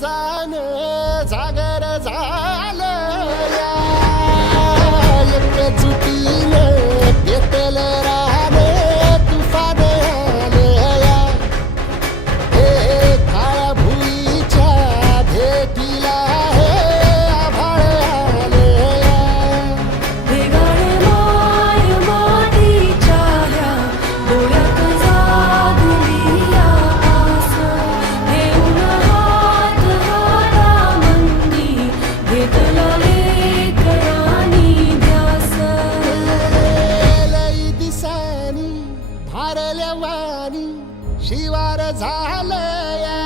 जान जागर झालं या एकजुटीनं पेटल राहणे तुफान आलं या हे काळ्या भुईच्या भेटीला हे आभाळ आलं या वेगाळे माय मातीच्या ह्या डोळ्यात जागली आस घेऊन हात हातामंदी घेतला लेकरांनी ध्यास लई दिसानी भारल्या वाणी शिवार झालं या